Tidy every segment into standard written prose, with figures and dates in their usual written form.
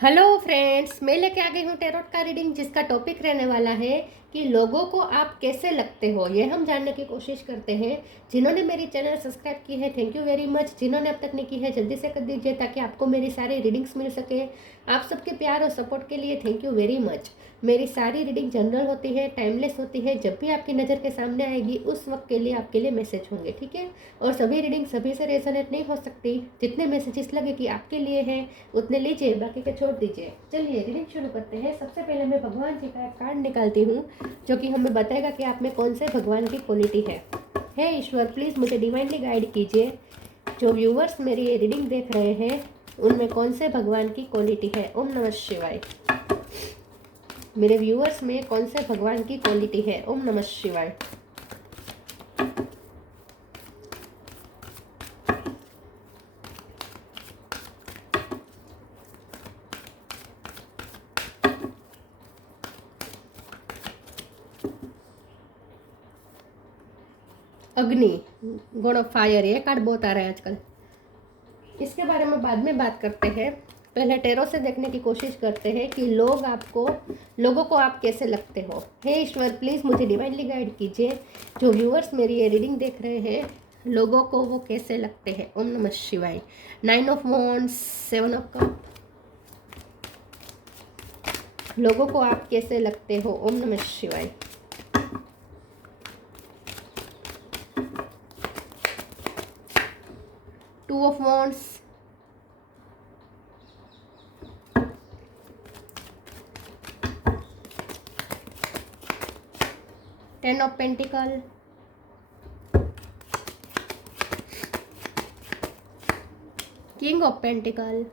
Hello friends, मैं लेके आ गई हूँ टैरोट का रीडिंग जिसका टॉपिक रहने वाला है कि लोगों को आप कैसे लगते हो। ये हम जानने की कोशिश करते हैं। जिन्होंने मेरी चैनल सब्सक्राइब की है थैंक यू वेरी मच। जिन्होंने अब तक नहीं की है जल्दी से कर दीजिए ताकि आपको मेरी सारी रीडिंग्स मिल सके। आप सबके प्यार और सपोर्ट के लिए थैंक यू वेरी मच। मेरी सारी रीडिंग जनरल होती है, टाइमलेस होती है। जब भी आपकी नज़र के सामने आएगी उस वक्त के लिए आपके लिए मैसेज होंगे, ठीक है। और सभी रीडिंग सभी से रेजोनेट नहीं हो सकती। जितने मैसेजेस लगे कि आपके लिए हैं उतने लीजिए, बाकी के छोड़ दीजिए। चलिए रीडिंग शुरू करते हैं। सबसे पहले मैं भगवान जी का एक कार्ड निकालती हूँ जो कि हमें बताएगा कि आप में कौन से भगवान की क्वालिटी है। हे ईश्वर, प्लीज़ मुझे डिवाइनली गाइड कीजिए। जो व्यूवर्स मेरी ये रीडिंग देख रहे हैं उनमें कौन से भगवान की क्वालिटी है। ओम नमः शिवाय। मेरे व्यूअर्स में कौन से भगवान की क्वालिटी है। ओम नमः शिवाय। अग्नि, गॉड ऑफ फायर, ये कार्ड बहुत आ रहा है आजकल। इसके बारे में बाद में बात करते हैं। पहले टैरो से देखने की कोशिश करते हैं कि लोगों को आप कैसे लगते हो। हे ईश्वर, प्लीज़ मुझे डिवाइनली गाइड कीजिए। जो व्यूअर्स मेरी ये रीडिंग देख रहे हैं लोगों को वो कैसे लगते हैं। ओम नमः शिवाय। 9 ऑफ वॉन्ड्स, 7 ऑफ कप। लोगों को आप कैसे लगते हो। ओम नमः शिवाय। 2 of wands, 10 of pentacle, king of pentacle,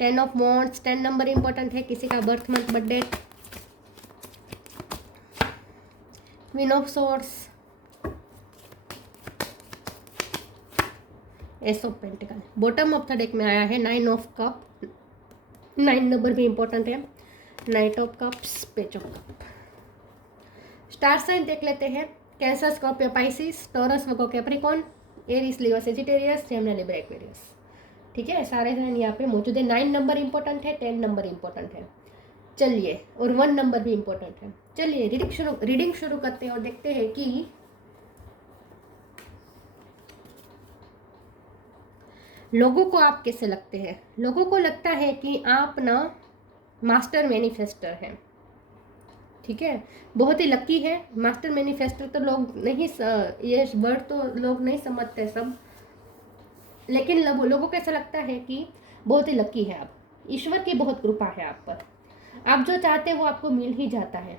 10 of wands. 10 number important है किसी का birth month birth date. Queen of swords, ace of pentacle. Bottom of the deck में आया है 9 ऑफ कप। 9 नंबर भी इंपॉर्टेंट है। Knight of cups, page of cup. Star sign देख लेते हैं। Cancer, Scorpio, Pisces, Taurus, Virgo, Capricorn, Aries, Leo, Sagittarius, Gemini, Libra, Aquarius. ठीक है, सारे साइन यहाँ पे मौजूद है। 9 नंबर इंपॉर्टेंट है, 10 नंबर इंपॉर्टेंट है। चलिए, और 1 नंबर भी इंपॉर्टेंट है। चलिए रीडिंग शुरू करते हैं और देखते हैं कि लोगों को आप कैसे लगते हैं। लोगों को लगता है कि आप ना मास्टर मैनिफेस्टर हैं, ठीक है। बहुत ही लकी है। मास्टर मैनिफेस्टर तो लोग नहीं ये वर्ड तो लोग नहीं समझते सब, लेकिन लोगों को ऐसा लगता है कि बहुत ही लकी है आप। ईश्वर की बहुत कृपा है आप पर। आप जो चाहते हैं वो आपको मिल ही जाता है।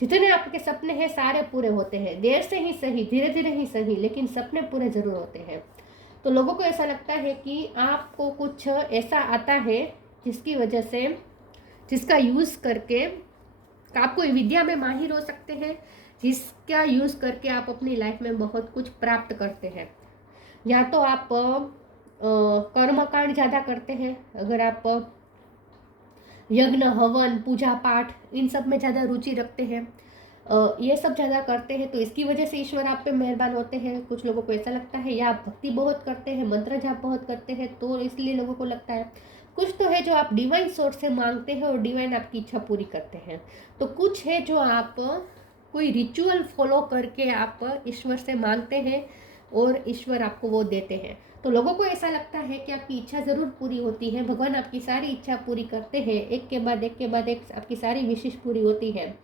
जितने आपके सपने हैं सारे पूरे होते हैं, देर से ही सही, धीरे धीरे ही सही, लेकिन सपने पूरे जरूर होते हैं। तो लोगों को ऐसा लगता है कि आपको कुछ ऐसा आता है जिसकी वजह से, जिसका यूज़ करके आप कोई विद्या में माहिर हो सकते हैं, जिसका यूज़ करके आप अपनी लाइफ में बहुत कुछ प्राप्त करते हैं। या तो आप कर्मकांड ज़्यादा करते हैं, अगर आप यज्ञ, हवन, पूजा पाठ इन सब में ज़्यादा रुचि रखते हैं, ये सब ज़्यादा करते हैं, तो इसकी वजह से ईश्वर आप पे मेहरबान होते हैं। कुछ लोगों को ऐसा लगता है। या आप भक्ति बहुत करते हैं, मंत्र जाप बहुत करते हैं, तो इसलिए लोगों को लगता है। कुछ तो है जो आप डिवाइन सोर्स से मांगते हैं और डिवाइन आपकी इच्छा पूरी करते हैं। तो कुछ है जो आप कोई रिचुअल फॉलो करके आप ईश्वर से मांगते हैं और ईश्वर आपको वो देते हैं। तो लोगों को ऐसा लगता है कि आपकी इच्छा ज़रूर पूरी होती है। भगवान आपकी सारी इच्छा पूरी करते हैं, एक के बाद एक के बाद एक आपकी सारी विशेष पूरी होती है।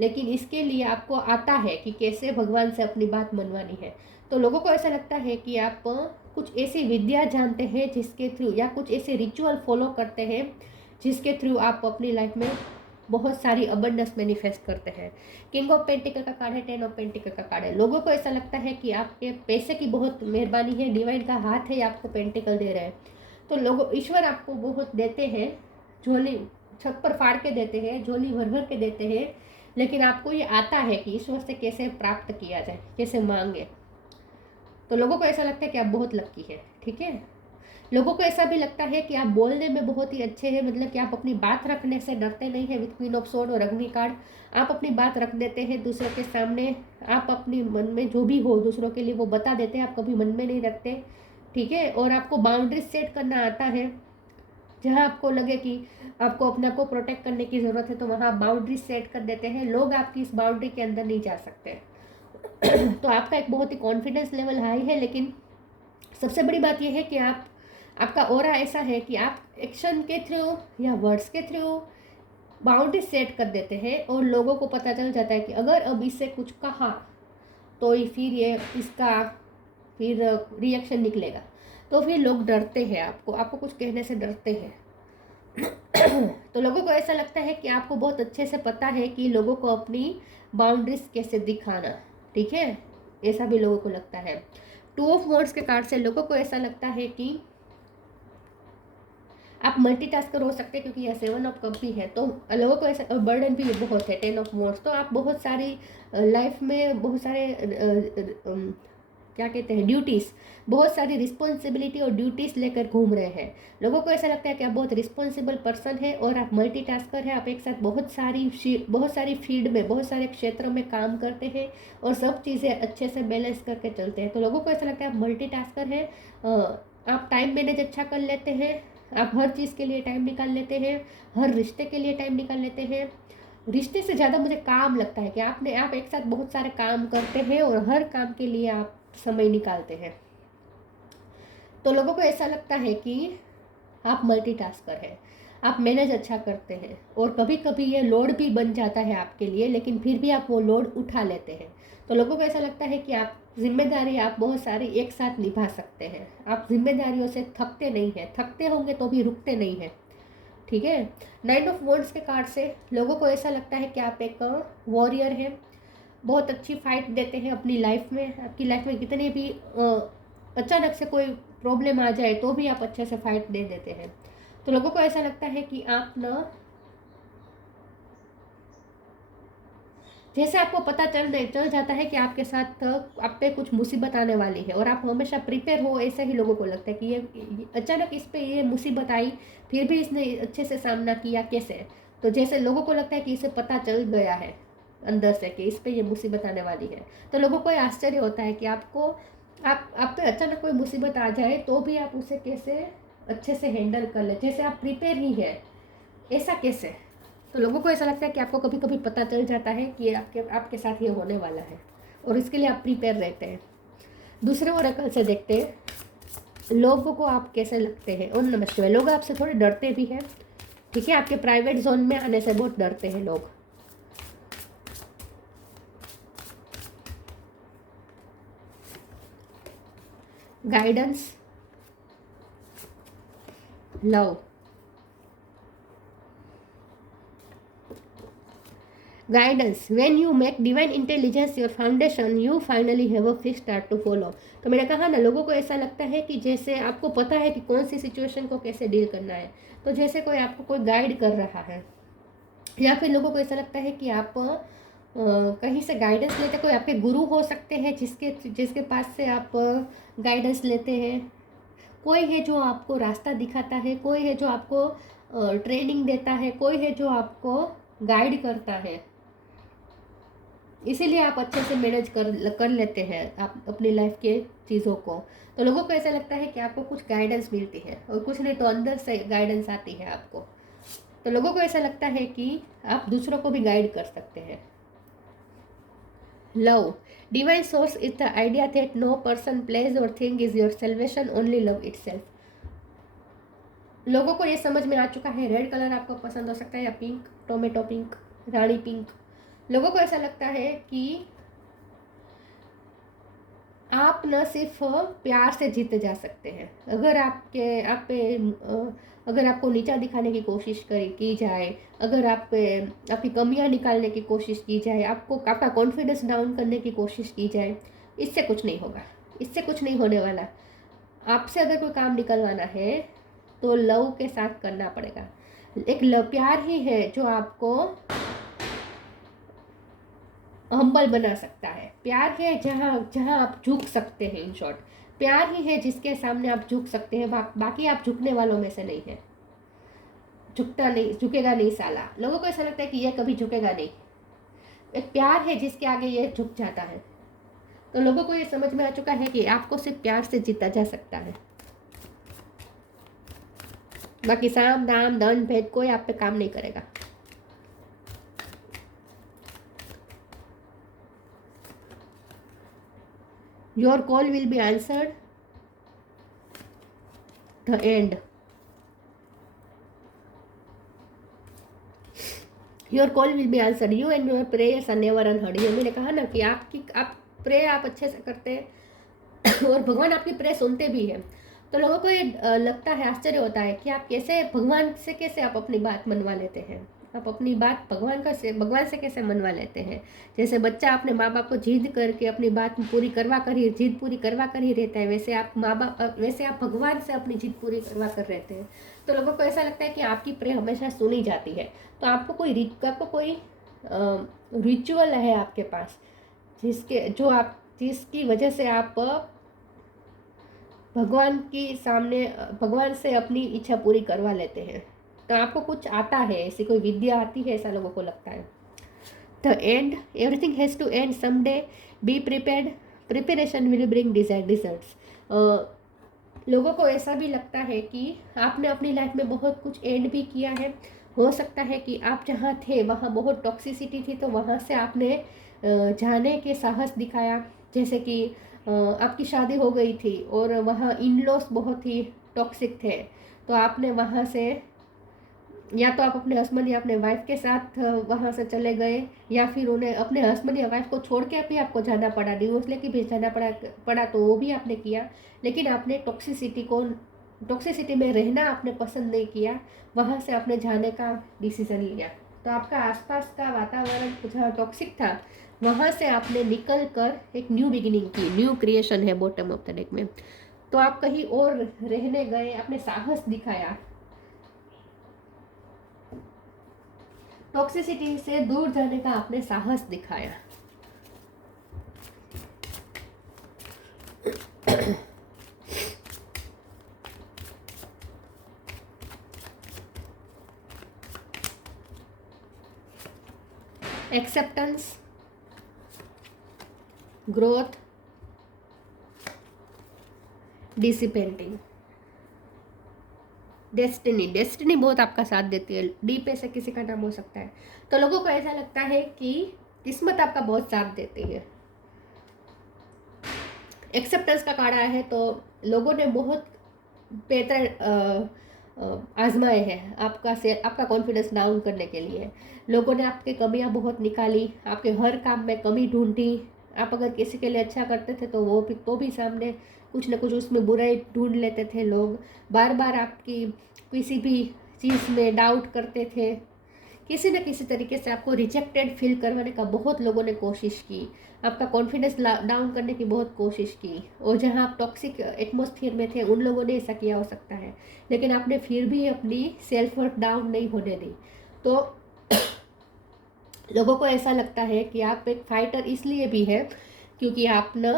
लेकिन इसके लिए आपको आता है कि कैसे भगवान से अपनी बात मनवानी है। तो लोगों को ऐसा लगता है कि आप कुछ ऐसी विद्या जानते हैं जिसके थ्रू, या कुछ ऐसे रिचुअल फॉलो करते हैं जिसके थ्रू आप अपनी लाइफ में बहुत सारी अबंडेंस मैनिफेस्ट करते हैं। किंग ऑफ पेंटिकल का कार्ड है, 10 ऑफ पेंटिकल का कार्ड है। लोगों को ऐसा लगता है कि आपके पैसे की बहुत मेहरबानी है, डिवाइन का हाथ है, आपको पेंटिकल दे रहे हैं। तो लोगों, ईश्वर आपको बहुत देते हैं, झोली छत पर फाड़ के देते हैं, झोली भर भर के देते हैं, लेकिन आपको ये आता है कि ईश्वर से कैसे प्राप्त किया जाए, कैसे मांगे। तो लोगों को ऐसा लगता है कि आप बहुत लकी है, ठीक है। लोगों को ऐसा भी लगता है कि आप बोलने में बहुत ही अच्छे हैं, मतलब कि आप अपनी बात रखने से डरते नहीं हैं। विद क्वीन ऑफ सोर्ड और अग्नि कार्ड, आप अपनी बात रख देते हैं दूसरों के सामने। आप अपनी मन में जो भी हो दूसरों के लिए वो बता देते हैं, आप कभी मन में नहीं रखते। ठीक है। और आपको बाउंड्रीज सेट करना आता है, जहाँ आपको लगे कि आपको अपने को प्रोटेक्ट करने की ज़रूरत है तो वहाँ बाउंड्री सेट कर देते हैं, लोग आपकी इस बाउंड्री के अंदर नहीं जा सकते। तो आपका एक बहुत ही कॉन्फिडेंस लेवल हाई है। लेकिन सबसे बड़ी बात यह है कि आपका ऑरा ऐसा है कि आप एक्शन के थ्रू या वर्ड्स के थ्रू बाउंड्री सेट कर देते हैं और लोगों को पता चल जाता है कि अगर अब इससे कुछ कहा तो फिर ये इसका फिर रिएक्शन निकलेगा, तो फिर लोग डरते हैं, आपको कुछ कहने से डरते हैं। तो लोगों को ऐसा लगता है कि आपको बहुत अच्छे से पता है कि लोगों को अपनी बाउंड्रीज कैसे दिखाना, ठीक है, ऐसा भी लोगों को लगता है। 2 ऑफ वॉन्ड्स के कार्ड से लोगों को ऐसा लगता है कि आप मल्टीटास्कर हो सकते हैं, क्योंकि यह 7 ऑफ कप भी है, तो लोगों को ऐसा, और बर्डन भी बहुत है 10 ऑफ वॉन्ड्स, तो आप बहुत सारी लाइफ में बहुत सारे क्या कहते हैं ड्यूटीज़, बहुत सारी रिस्पॉन्सिबिलिटी और ड्यूटीज़ लेकर घूम रहे हैं। लोगों को ऐसा लगता है कि आप बहुत रिस्पॉन्सिबल पर्सन है और आप मल्टीटास्कर हैं, आप एक साथ बहुत सारी फील्ड में, बहुत सारे क्षेत्रों में काम करते हैं और सब चीज़ें अच्छे से बैलेंस करके चलते हैं। तो लोगों को ऐसा लगता है आप मल्टीटास्कर हैं, आप टाइम मैनेज अच्छा कर लेते हैं, आप हर चीज़ के लिए टाइम निकाल लेते हैं, हर रिश्ते के लिए टाइम निकाल लेते हैं। रिश्ते से ज़्यादा मुझे काम लगता है कि आप एक साथ बहुत सारे काम करते हैं और हर काम के लिए आप समय निकालते हैं। तो लोगों को ऐसा लगता है कि आप मल्टीटास्कर हैं, आप मैनेज अच्छा करते हैं और कभी कभी ये लोड भी बन जाता है आपके लिए, लेकिन फिर भी आप वो लोड उठा लेते हैं। तो लोगों को ऐसा लगता है कि आप जिम्मेदारी आप बहुत सारी एक साथ निभा सकते हैं, आप जिम्मेदारियों से थकते नहीं हैं, थकते होंगे तो भी रुकते नहीं हैं, ठीक है। 9 ऑफ वॉन्ड्स के कार्ड से लोगों को ऐसा लगता है कि आप एक वॉरियर हैं, बहुत अच्छी फाइट देते हैं अपनी लाइफ में। आपकी लाइफ में कितने भी अचानक से कोई प्रॉब्लम आ जाए तो भी आप अच्छे से फाइट दे देते हैं। तो लोगों को ऐसा लगता है कि आप ना, जैसे आपको पता चल जाता है कि आपके साथ आप पे कुछ मुसीबत आने वाली है और आप हमेशा प्रिपेयर हो, ऐसा ही लोगों को लगता है कि ये अचानक इस पे ये मुसीबत आई, फिर भी इसने अच्छे से सामना किया कैसे। तो जैसे लोगों को लगता है कि इसे पता चल गया है अंदर से कि इस पे ये मुसीबत आने वाली है। तो लोगों को आश्चर्य होता है कि आप पे अचानक कोई मुसीबत आ जाए तो भी आप उसे कैसे अच्छे से हैंडल कर ले, जैसे आप प्रिपेयर ही है, ऐसा कैसे। तो लोगों को ऐसा लगता है कि आपको कभी कभी पता चल जाता है कि आपके साथ ये होने वाला है और इसके लिए आप प्रिपेयर रहते हैं। दूसरे ओरेकल से देखते हैं लोगों को आप कैसे लगते हैं। ओम नमः शिवाय। लोग आपसे थोड़े डरते भी हैं, ठीक है, आपके प्राइवेट जोन में आने से बहुत डरते हैं लोग। Guidance, love, guidance, when you make divine intelligence your foundation you finally have a fix start to follow. तो मैंने कहा ना, लोगों को ऐसा लगता है कि जैसे आपको पता है कि कौन सी सिचुएशन को कैसे डील करना है, तो जैसे कोई आपको कोई गाइड कर रहा है, या फिर लोगों को ऐसा लगता है कि आप कहीं से गाइडेंस लेते, कोई आपके गुरु हो सकते हैं जिसके पास से आप गाइडेंस लेते हैं, कोई है जो आपको रास्ता दिखाता है, कोई है जो आपको ट्रेनिंग देता है, कोई है जो आपको गाइड करता है, इसीलिए आप अच्छे से मैनेज कर लेते हैं आप अपनी लाइफ के चीज़ों को। तो लोगों को ऐसा लगता है कि आपको कुछ गाइडेंस मिलती है और कुछ नहीं तो अंदर से गाइडेंस आती है आपको। तो लोगों को ऐसा लगता है कि आप दूसरों को भी गाइड कर सकते हैं। Love, divine source is the idea that no person place or thing is your salvation, only love itself. लोगों को ये समझ में आ चुका है, रेड कलर आपको पसंद हो सकता है या पिंक, टोमेटो पिंक, रानी पिंक। लोगों को ऐसा लगता है कि आप न सिर्फ प्यार से जीते जा सकते हैं। अगर अगर आपको नीचा दिखाने की कोशिश की जाए, अगर आपकी कमियां निकालने की कोशिश की जाए, आपका कॉन्फिडेंस डाउन करने की कोशिश की जाए, इससे कुछ नहीं होगा, इससे कुछ नहीं होने वाला। आपसे अगर कोई काम निकलवाना है तो लव के साथ करना पड़ेगा। एक प्यार ही है जो आपको हम्बल बना सकता है। प्यार है जहाँ आप झुक सकते हैं। इन शॉर्ट, प्यार ही है जिसके सामने आप झुक सकते हैं, बाकी आप झुकने वालों में से नहीं है। झुकेगा नहीं साला। लोगों को ऐसा लगता है कि यह कभी झुकेगा नहीं। एक प्यार है जिसके आगे ये झुक जाता है। तो लोगों को ये समझ में आ चुका है कि आपको सिर्फ प्यार से जीता जा सकता है, बाकी साम दाम दंड भेद कोई आप पे काम नहीं करेगा। Your call will be answered the end. Your call will be answered you and your prayers are never unheard. ये मैंने कहा ना कि आप प्रे आप अच्छे से करते हैं और भगवान आपकी प्रे सुनते भी हैं। तो लोगों को ये लगता है, आश्चर्य होता है कि आप कैसे भगवान से कैसे आप अपनी बात मनवा लेते हैं, आप अपनी बात भगवान से कैसे मनवा लेते हैं। जैसे बच्चा अपने माँ बाप को जिद करके अपनी बात जिद पूरी करवा कर ही रहता है, वैसे आप भगवान से अपनी जिद पूरी करवा कर रहते हैं। तो लोगों को ऐसा लगता है कि आपकी प्रे हमेशा सुनी जाती है। तो आपको कोई रिचुअल है आपके पास जिसकी वजह से आप भगवान से अपनी इच्छा पूरी करवा लेते हैं। तो आपको कुछ आता है, ऐसी कोई विद्या आती है, ऐसा लोगों को लगता है। The end, everything has to end someday, be prepared, preparation will bring desired results. लोगों को ऐसा भी लगता है कि आपने अपनी लाइफ में बहुत कुछ एंड भी किया है। हो सकता है कि आप जहाँ थे वहाँ बहुत टॉक्सिसिटी थी, तो वहाँ से आपने जाने के साहस दिखाया। जैसे कि आपकी शादी हो गई थी और वहाँ इन लॉस बहुत ही टॉक्सिक थे, तो आपने वहाँ से या तो आप अपने हस्बैंड या अपने वाइफ के साथ वहाँ से चले गए, या फिर उन्हें अपने हस्बैंड या वाइफ को छोड़ के भी आपको जाना पड़ा, डिवोर्स लेके भी जाना पड़ा तो वो भी आपने किया। लेकिन आपने टॉक्सिसिटी में रहना आपने पसंद नहीं किया, वहाँ से आपने जाने का डिसीज़न लिया। तो आपका आसपास का वातावरण जहाँ टॉक्सिक था वहाँ से आपने निकल कर एक न्यू बिगिनिंग की, न्यू क्रिएशन है बॉटम ऑफ द डेक में। तो आप कहीं और रहने गए, आपने साहस दिखाया, टॉक्सिसिटी से दूर जाने का आपने साहस दिखाया। एक्सेप्टेंस, ग्रोथ, डिसिपेंटिंग, डेस्टिनी बहुत आपका साथ देती है। डी पे से किसी का नाम हो सकता है। तो लोगों को ऐसा लगता है कि किस्मत आपका बहुत साथ देती है। एक्सेप्टेंस का कार्ड आया है, तो लोगों ने बहुत बेहतर आजमाए हैं आपका कॉन्फिडेंस डाउन करने के लिए। लोगों ने आपकी कमियां बहुत निकाली, आपके हर काम में कमी ढूंढी। आप अगर किसी के लिए अच्छा करते थे तो भी सामने कुछ न कुछ उसमें बुराई ढूंढ लेते थे लोग। बार बार आपकी किसी भी चीज़ में डाउट करते थे, किसी न किसी तरीके से आपको रिजेक्टेड फील करवाने का बहुत लोगों ने कोशिश की, आपका कॉन्फिडेंस डाउन करने की बहुत कोशिश की। और जहां आप टॉक्सिक एटमॉस्फेयर में थे उन लोगों ने ऐसा किया हो सकता है, लेकिन आपने फिर भी अपनी सेल्फ वर्थ डाउन नहीं होने दी। तो लोगों को ऐसा लगता है कि आप एक फाइटर इसलिए भी है क्योंकि आप न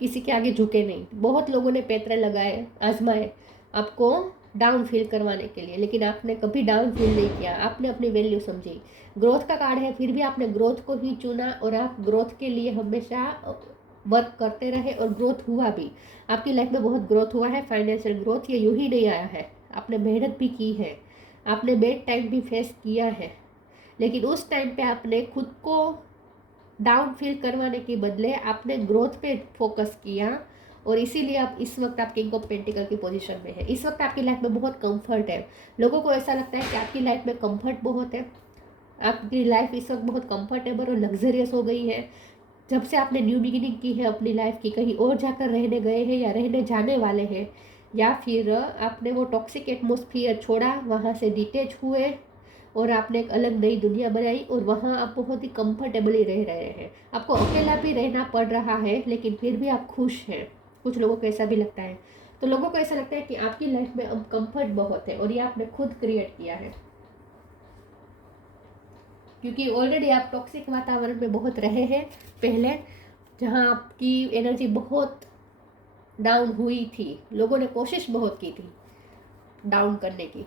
किसी के आगे झुके नहीं। बहुत लोगों ने पैतरे लगाए, आजमाए आपको डाउन फील करवाने के लिए, लेकिन आपने कभी डाउन फील नहीं किया, आपने अपनी वैल्यू समझी। ग्रोथ का कार्ड है, फिर भी आपने ग्रोथ को ही चुना और आप ग्रोथ के लिए हमेशा वर्क करते रहे और ग्रोथ हुआ भी। आपकी लाइफ में बहुत ग्रोथ हुआ है। फाइनेंशियल ग्रोथ ये यूं ही नहीं आया है, आपने मेहनत भी की है, आपने बैड टाइम भी फेस किया है, लेकिन उस टाइम पे आपने खुद को डाउन फील करवाने के बदले आपने ग्रोथ पे फोकस किया और इसीलिए आप इस वक्त आप किंग ऑफ पेंटिकल की पोजीशन में है। इस वक्त आपकी लाइफ में बहुत कंफर्ट है। लोगों को ऐसा लगता है कि आपकी लाइफ में कंफर्ट बहुत है, आपकी लाइफ इस वक्त बहुत कंफर्टेबल और लग्जरियस हो गई है। जब से आपने न्यू बिगिनिंग की है अपनी लाइफ की, कहीं और जाकर रहने गए हैं या रहने जाने वाले हैं, या फिर आपने वो टॉक्सिक एटमोसफियर छोड़ा, वहाँ से डिटेच हुए और आपने एक अलग नई दुनिया बनाई और वहाँ आप बहुत ही कंफर्टेबली रह रहे हैं। आपको अकेला भी रहना पड़ रहा है लेकिन फिर भी आप खुश हैं। कुछ लोगों को ऐसा भी लगता है। तो लोगों को ऐसा लगता है कि आपकी लाइफ में अब कंफर्ट बहुत है और ये आपने खुद क्रिएट किया है, क्योंकि ऑलरेडी आप टॉक्सिक वातावरण में बहुत रहे हैं पहले, जहाँ आपकी एनर्जी बहुत डाउन हुई थी। लोगों ने कोशिश बहुत की थी डाउन करने की,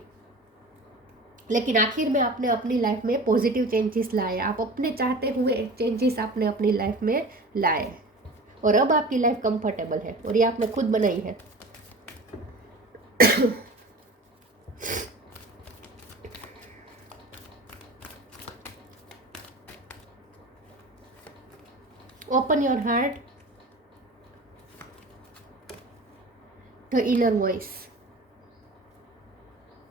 लेकिन आखिर में आपने अपनी लाइफ में पॉजिटिव चेंजेस लाए। आप अपने चाहते हुए चेंजेस आपने अपनी लाइफ में लाए। और अब आपकी लाइफ कंफर्टेबल है और ये आपने खुद बनाई है। Open your heart, the inner voice,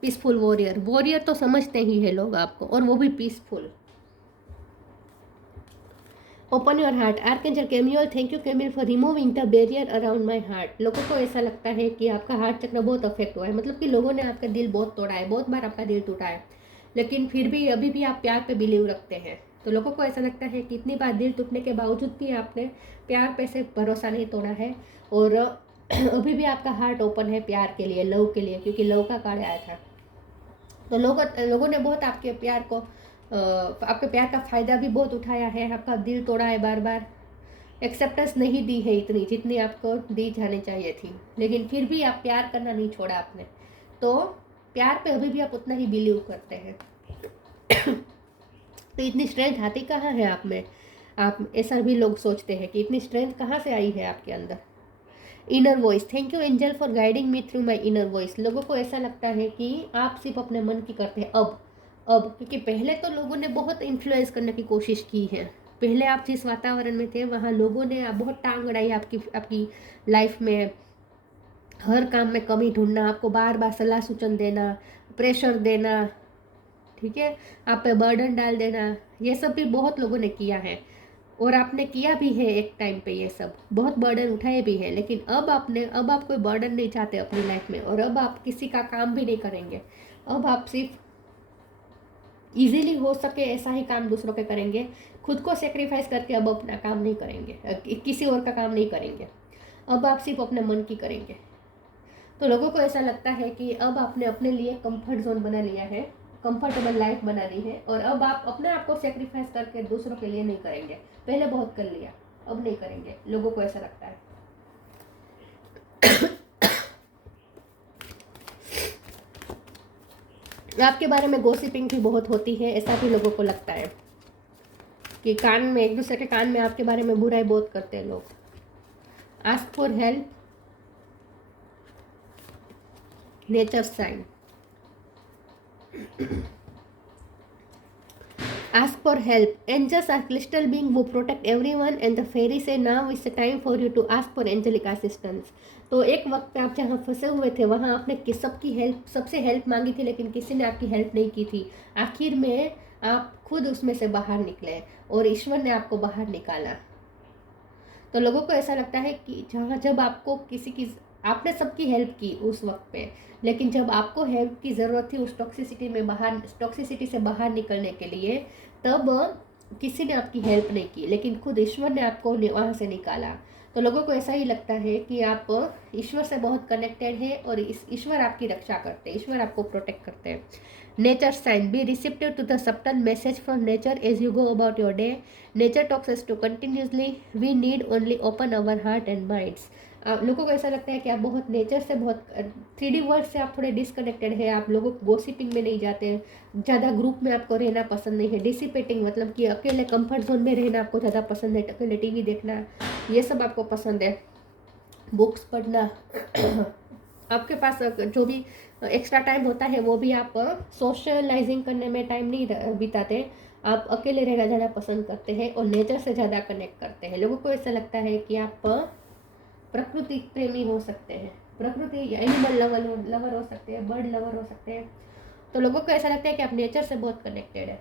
peaceful warrior. Warrior तो समझते ही है लोग आपको, और वो भी peaceful. Open your heart, archangel Camael, thank you Camael for removing the barrier around my heart. लोगों को ऐसा लगता है कि आपका हार्ट चक्र बहुत अफेक्ट हुआ है, मतलब कि लोगों ने आपका दिल बहुत तोड़ा है, बहुत बार आपका दिल टूटा है, लेकिन फिर भी अभी भी आप प्यार पे बिलीव रखते हैं। तो लोगों को ऐसा लगता है कि इतनी बार दिल टूटने के बावजूद भी आपने प्यार पे से भरोसा नहीं तोड़ा है, और अभी भी आपका हार्ट ओपन है प्यार के लिए, लव के लिए, क्योंकि लव का कार्ड आया था। तो लोगों ने बहुत आपके प्यार को आपके प्यार का फ़ायदा भी बहुत उठाया है, आपका दिल तोड़ा है, बार बार एक्सेप्टेंस नहीं दी है इतनी जितनी आपको दी जानी चाहिए थी, लेकिन फिर भी आप प्यार करना नहीं छोड़ा आपने। तो प्यार पे अभी भी आप उतना ही बिलीव करते हैं। तो इतनी स्ट्रेंथ आती कहाँ है आप में? आप ऐसा भी लोग सोचते हैं कि इतनी स्ट्रेंथ कहाँ से आई है आपके अंदर। Inner voice, thank you angel for guiding me through my inner voice. लोगों को ऐसा लगता है कि आप सिर्फ अपने मन की करते हैं अब, क्योंकि पहले तो लोगों ने बहुत इन्फ्लुएंस करने की कोशिश की है। पहले आप जिस वातावरण में थे वहाँ लोगों ने बहुत टांग अड़ाई आपकी लाइफ में, हर काम में कमी ढूंढना, आपको बार बार सलाह सूचन देना, प्रेशर देना, ठीक है, आप पे बर्डन डाल देना, ये सब भी बहुत लोगों ने किया है, और आपने किया भी है एक टाइम पे, ये सब बहुत बर्डन उठाए भी है। लेकिन अब अब आप कोई बर्डन नहीं चाहते अपनी लाइफ में, और अब आप किसी का काम भी नहीं करेंगे। अब आप सिर्फ इजीली हो सके ऐसा ही काम दूसरों के करेंगे, खुद को सेक्रीफाइस करके अब अपना काम नहीं करेंगे, किसी और का काम नहीं करेंगे, अब आप सिर्फ अपने मन की करेंगे। तो लोगों को ऐसा लगता है कि अब आपने अपने लिए कंफर्ट जोन बना लिया है, कंफर्टेबल लाइफ बना ली है, और अब आप अपने आप को सेक्रीफाइस करके दूसरों के लिए नहीं करेंगे। पहले बहुत कर लिया, अब नहीं करेंगे, लोगों को ऐसा लगता है। आपके बारे में गॉसिपिंग भी बहुत होती है, ऐसा भी लोगों को लगता है कि कान में, एक दूसरे के कान में आपके बारे में बुराई बहुत करते हैं लोग। Ask for help, nature sign. Ask for help. Angels are crystal beings who protect everyone, and the fairy say now is the time for you to ask for angelic assistance. तो एक वक्त पे आप जहाँ फंसे हुए थे वहाँ आपने सबसे हेल्प मांगी थी, लेकिन किसी ने आपकी हेल्प नहीं की थी। आखिर में आप खुद उसमें से बाहर निकले और ईश्वर ने आपको बाहर निकाला। तो लोगों को ऐसा लगता है कि जब आपको आपने सबकी हेल्प की उस वक्त पे, लेकिन जब आपको हेल्प की ज़रूरत थी उस टॉक्सिसिटी से बाहर निकलने के लिए, तब किसी ने आपकी हेल्प नहीं की, लेकिन खुद ईश्वर ने आपको वहाँ से निकाला। तो लोगों को ऐसा ही लगता है कि आप ईश्वर से बहुत कनेक्टेड है, और ईश्वर आपकी रक्षा करते हैं, ईश्वर आपको प्रोटेक्ट करते हैं। Nature sign, be receptive to the subtle message from nature as you go about your day. Nature talks us to continuously, we need only open our heart and minds. लोगों को ऐसा लगता है कि आप बहुत नेचर से, बहुत 3D वर्ल्ड से आप थोड़े डिसकनेक्टेड है, आप लोगों को गॉसिपिंग में नहीं जाते, ज़्यादा ग्रुप में आपको रहना पसंद नहीं है, डिसिपेटिंग मतलब कि अकेले कंफर्ट जोन में रहना आपको ज़्यादा पसंद है, अकेले टीवी देखना, ये सब आपको पसंद है, बुक्स पढ़ना। आपके पास जो भी एक्स्ट्रा टाइम होता है वो भी आप सोशलाइजिंग करने में टाइम नहीं बिताते, आप अकेले रहना ज़्यादा पसंद करते हैं और नेचर से ज़्यादा कनेक्ट करते हैं। लोगों को ऐसा लगता है कि आप प्रकृति प्रेमी हो सकते हैं, प्रकृति एनिमल लवर हो सकते हैं, बर्ड लवर हो सकते हैं। तो लोगों को ऐसा लगता है कि आप नेचर से बहुत कनेक्टेड है।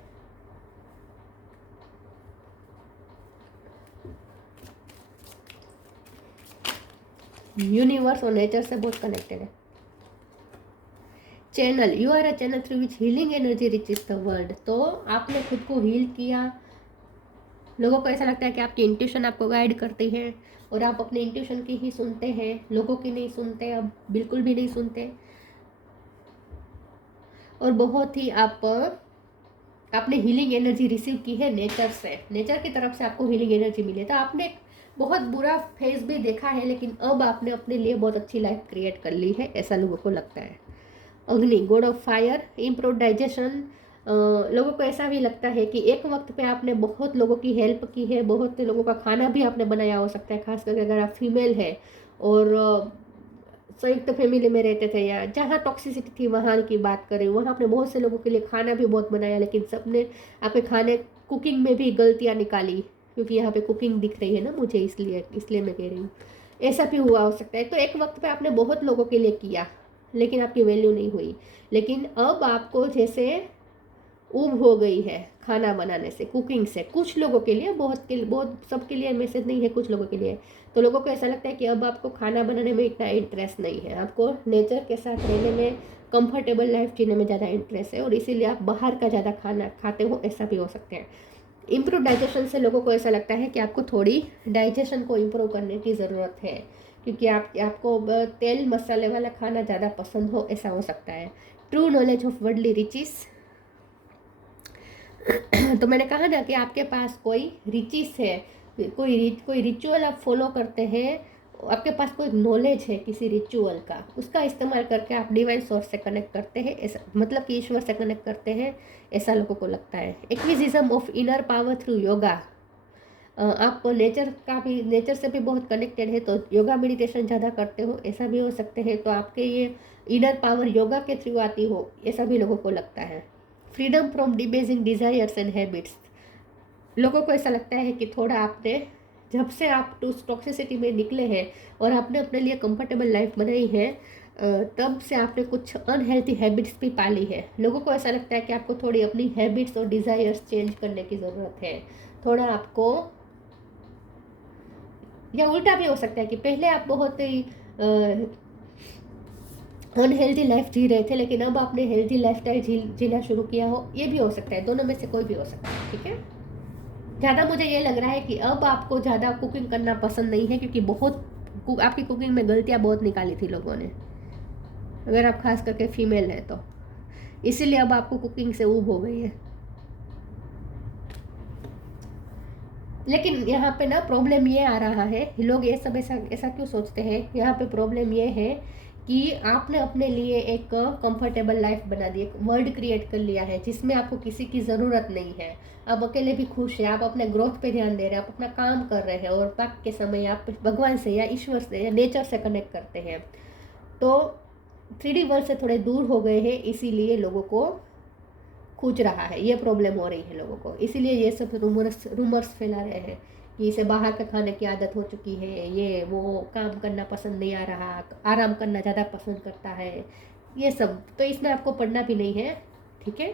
यूनिवर्स और नेचर से बहुत कनेक्टेड है। Channel, you are a channel through which healing energy reaches the world. तो आपने खुद को हील किया। लोगों को ऐसा लगता है कि आपकी इंट्यूशन आपको गाइड करती है, और आप अपने इंट्यूशन की ही सुनते हैं, लोगों की नहीं सुनते, अब बिल्कुल भी नहीं सुनते। और बहुत ही आपने हीलिंग एनर्जी रिसीव की है नेचर से, नेचर की तरफ से आपको हीलिंग एनर्जी मिली। तो आपने बहुत बुरा फेज भी देखा है, लेकिन अब आपने अपने लिए बहुत अच्छी लाइफ क्रिएट कर ली है, ऐसा लोगों को लगता है। अग्नि, God of fire, improve digestion, लोगों को ऐसा भी लगता है कि एक वक्त पे आपने बहुत लोगों की हेल्प की है, बहुत लोगों का खाना भी आपने बनाया हो सकता है, खास करके अगर आप फीमेल है और संयुक्त फैमिली में रहते थे या जहाँ टॉक्सिसिटी थी वहाँ की बात करें, वहाँ आपने बहुत से लोगों के लिए खाना भी बहुत बनाया, लेकिन सबने आपके खाने कुकिंग में भी गलतियाँ निकाली, क्योंकि यहाँ पे कुकिंग दिख रही है ना मुझे, इसलिए इसलिए मैं कह रही हूँ। ऐसा भी हुआ हो सकता है। तो एक वक्त पे आपने बहुत लोगों के लिए किया, लेकिन आपकी वैल्यू नहीं हुई। लेकिन अब आपको जैसे ऊब हो गई है खाना बनाने से, कुकिंग से, कुछ लोगों के लिए, बहुत सबके लिए मैसेज नहीं है, कुछ लोगों के लिए। तो लोगों को ऐसा लगता है कि अब आपको खाना बनाने में इतना इंटरेस्ट नहीं है, आपको नेचर के साथ रहने में, कंफर्टेबल लाइफ जीने में ज़्यादा इंटरेस्ट है, और इसीलिए आप बाहर का ज़्यादा खाना खाते हो, ऐसा भी हो सकते हैं। इम्प्रूव डाइजेशन से लोगों को ऐसा लगता है कि आपको थोड़ी डाइजेशन को इम्प्रूव करने की ज़रूरत है, क्योंकि आपको तेल मसाले वाला खाना ज़्यादा पसंद हो, ऐसा हो सकता है। True knowledge of worldly riches. तो मैंने कहा ना कि आपके पास कोई रिचेस है, कोई रिचुअल आप फॉलो करते हैं, आपके पास कोई नॉलेज है किसी रिचुअल का, उसका इस्तेमाल करके आप डिवाइन सोर्स से कनेक्ट करते हैं, ऐसा मतलब कि ईश्वर से कनेक्ट करते हैं, ऐसा लोगों को लगता है। Acquisition of inner power through yoga. आप नेचर से भी बहुत कनेक्टेड है, तो योगा मेडिटेशन ज़्यादा करते हो, ऐसा भी हो सकते हैं। तो आपके ये इनर पावर योगा के थ्रू आती हो, ऐसा भी लोगों को लगता है। Freedom from debasing desires and habits. लोगों को ऐसा लगता है कि थोड़ा आपने, जब से आप टॉक्सिसिटी में निकले हैं और आपने अपने लिए कंफर्टेबल लाइफ बनाई है, तब से आपने कुछ अनहेल्थी हैबिट्स भी पाली है। लोगों को ऐसा लगता है कि आपको थोड़ी अपनी हैबिट्स और डिज़ायर्स चेंज करने की ज़रूरत है। थोड़ा आपको, या उल्टा भी हो सकता है कि पहले आप बहुत ही अनहेल्दी लाइफ जी रहे थे, लेकिन अब आपने हेल्दी लाइफ स्टाइल जीना शुरू किया हो, ये भी हो सकता है। दोनों में से कोई भी हो सकता है, ठीक है। ज़्यादा मुझे ये लग रहा है कि अब आपको ज़्यादा कुकिंग करना पसंद नहीं है, क्योंकि आपकी कुकिंग में गलतियाँ बहुत निकाली थी लोगों ने, अगर आप खास करके फीमेल हैं तो, इसीलिए अब आपको कुकिंग से ऊब हो गई है। लेकिन यहाँ पे ना प्रॉब्लम ये आ रहा है, लोग ये सब ऐसा ऐसा क्यों सोचते हैं, यहाँ पे प्रॉब्लम ये है कि आपने अपने लिए एक कंफर्टेबल लाइफ बना दी, एक वर्ल्ड क्रिएट कर लिया है जिसमें आपको किसी की ज़रूरत नहीं है, आप अकेले भी खुश हैं, आप अपने ग्रोथ पे ध्यान दे रहे हैं, आप अपना काम कर रहे हैं, और बाकी के समय आप भगवान से या ईश्वर से या नेचर से कनेक्ट करते हैं। तो 3D वर्ल्ड से थोड़े दूर हो गए हैं, इसीलिए लोगों को खूंच रहा है, ये प्रॉब्लम हो रही है लोगों को, इसीलिए ये सब रूमर्स फैला रहे हैं कि इसे बाहर का खाने की आदत हो चुकी है, ये वो काम करना पसंद नहीं आ रहा, आराम करना ज़्यादा पसंद करता है, ये सब। तो इसमें आपको पढ़ना भी नहीं है, ठीक है।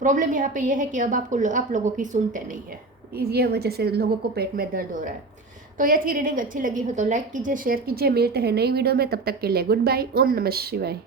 प्रॉब्लम यहाँ पे ये है कि अब आप लोगों की सुनते नहीं है, ये वजह से लोगों को पेट में दर्द हो रहा है। तो ये थी रीडिंग, अच्छी लगी हो तो लाइक कीजिए, शेयर कीजिए। मिलते हैं नई वीडियो में, तब तक के लिए गुड बाय। ओम नमः शिवाय।